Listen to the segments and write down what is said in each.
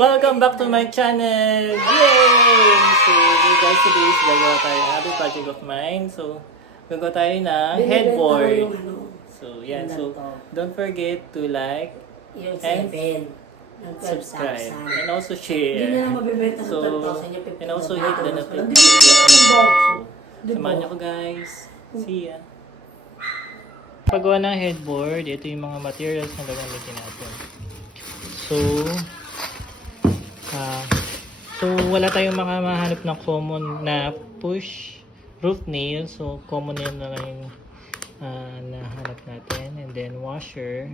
Welcome back to my channel! Yay! So, guys, today is gagawa tayo another project of mine. So, gagawa tayo ng headboard. So, yan. So, don't forget to like and subscribe. And also share. So, and also hit the notification. So, samahan niyo ko, guys. See ya! Paggawa ng headboard, ito yung mga materials na gagamitin natin. So wala tayong mahanap ng common na push roof nail. So common nail na lang yung nahanap natin. And then washer.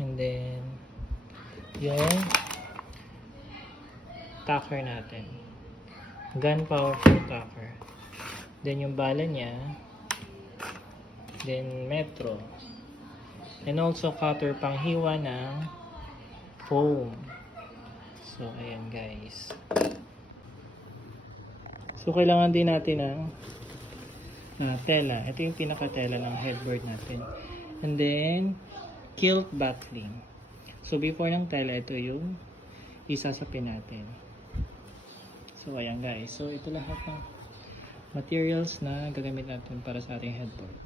And then yung tacker natin. Gunpowder tacker. Then yung bala niya. Then metro. And also cutter panghiwa ng foam. So, ayan guys. So, kailangan din natin ng tela. Ito yung pinaka-tela ng headboard natin. And then, kilt backling. So, before ng tela, ito yung isasapin natin. So, ayan guys. So, ito lahat ng materials na gagamit natin para sa ating headboard.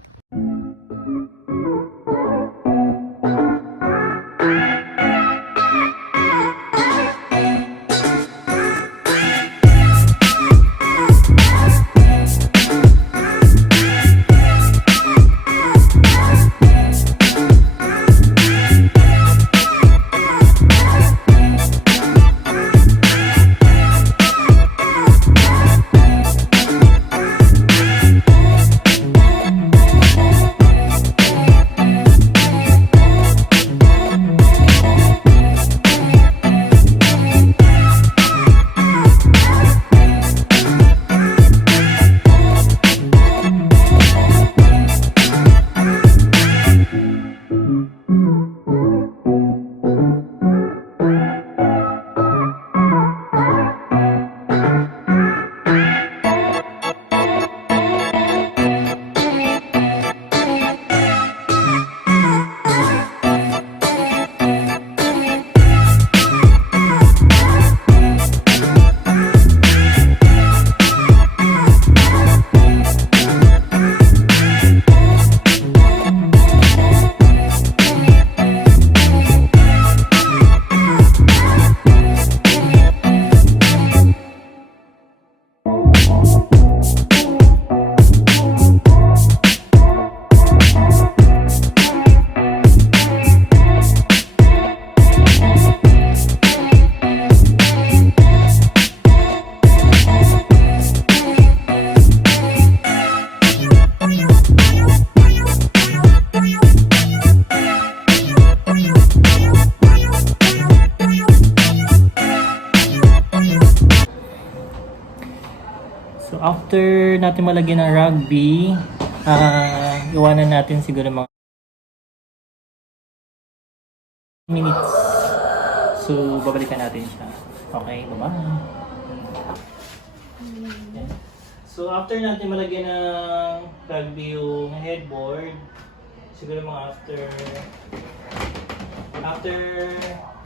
So, after natin malagyan ng rugby, iwanan natin siguro mga minutes. So, babalikan natin siya. Okay, bye-bye. So, after natin malagyan ng rugby yung headboard, siguro mga after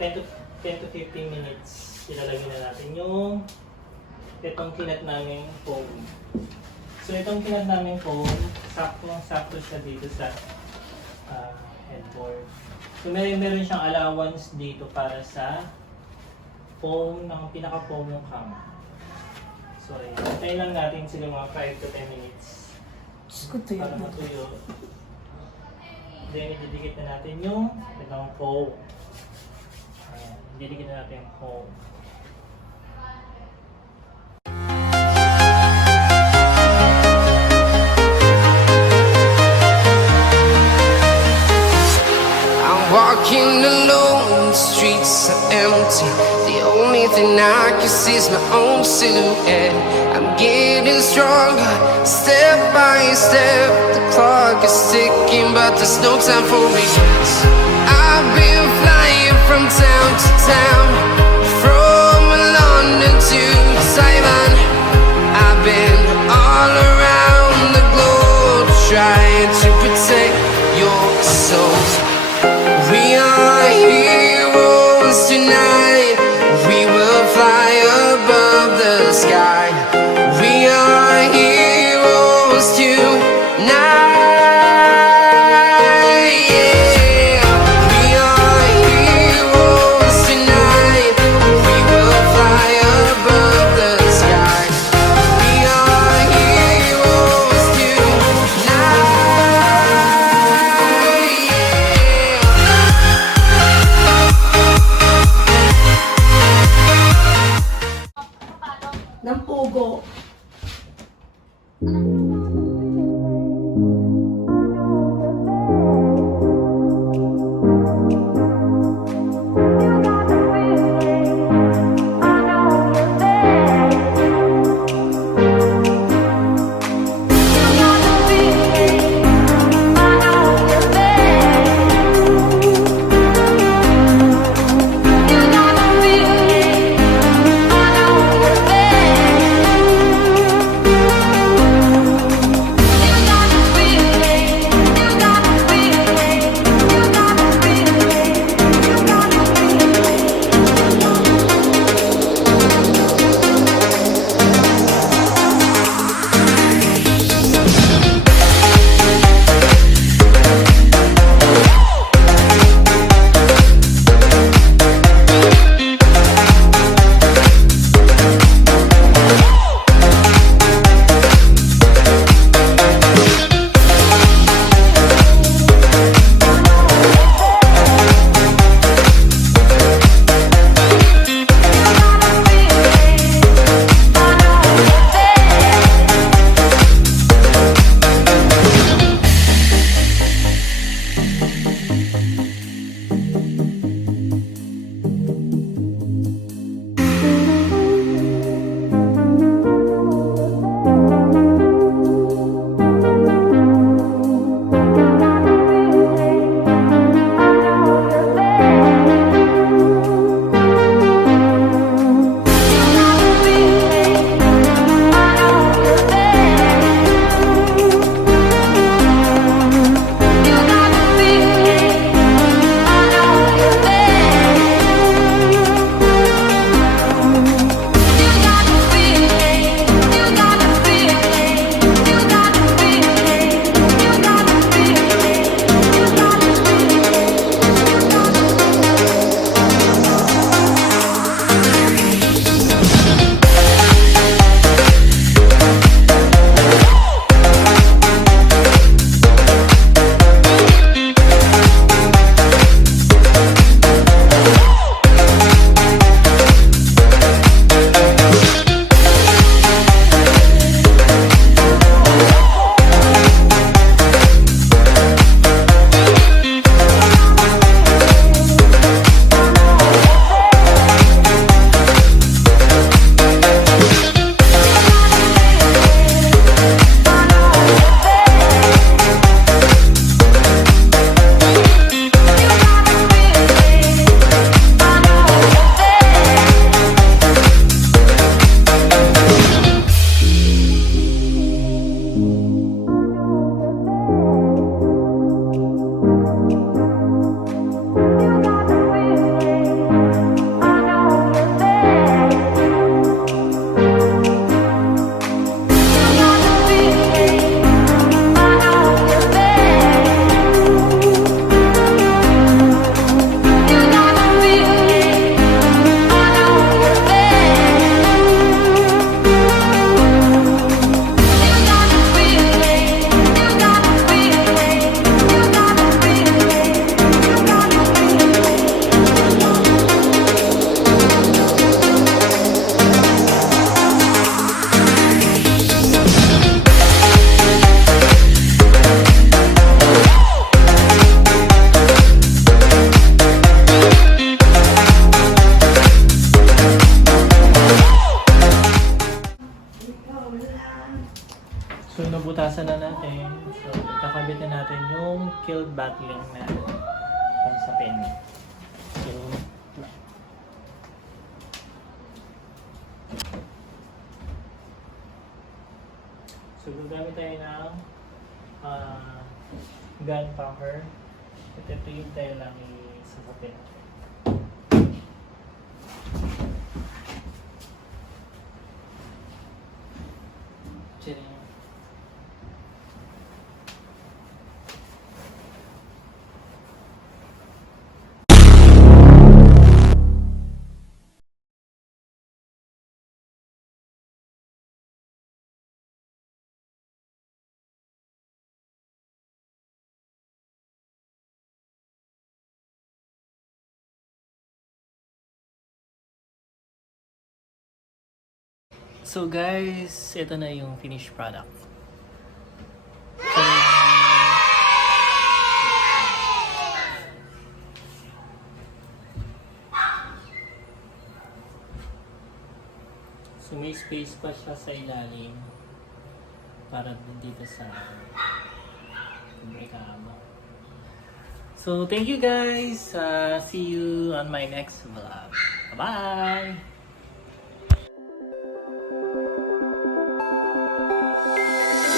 10 to 15 minutes, ilalagyan na natin yung itong kinat namin foam. So itong kinat namin foam, sakto siya dito sa headboard. So meron siyang allowance dito para sa foam, ng pinaka-foam ng kama. So ayan, hintayin lang natin sila mga 5 to 10 minutes para matuyo. Then ididikit na natin yung itong foam. Ayan, ididikit na natin yung foam. Walking alone, the streets are empty. The only thing I can see is my own silhouette. I'm getting stronger, step by step. The clock is ticking, but there's no time for regrets. I've been flying from town to town, from London to Taiwan. I've been all around the globe, trying to protect your soul. We are heroes tonight. So, nabutasan na natin. So, kakabit na natin yung killed battling na pang sa pen. So, gagamit tayo ng gunpowder. At ito yung tayo lang isasapin. Chiring. So guys, ito na yung finished product. So may space pa siya sa ilalim para dito sa kama. So thank you guys. See you on my next vlog. Bye-bye!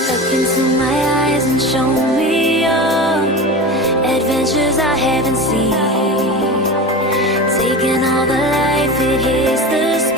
Look into my eyes and show me your adventures I haven't seen. Taking all the life, it hits the spot.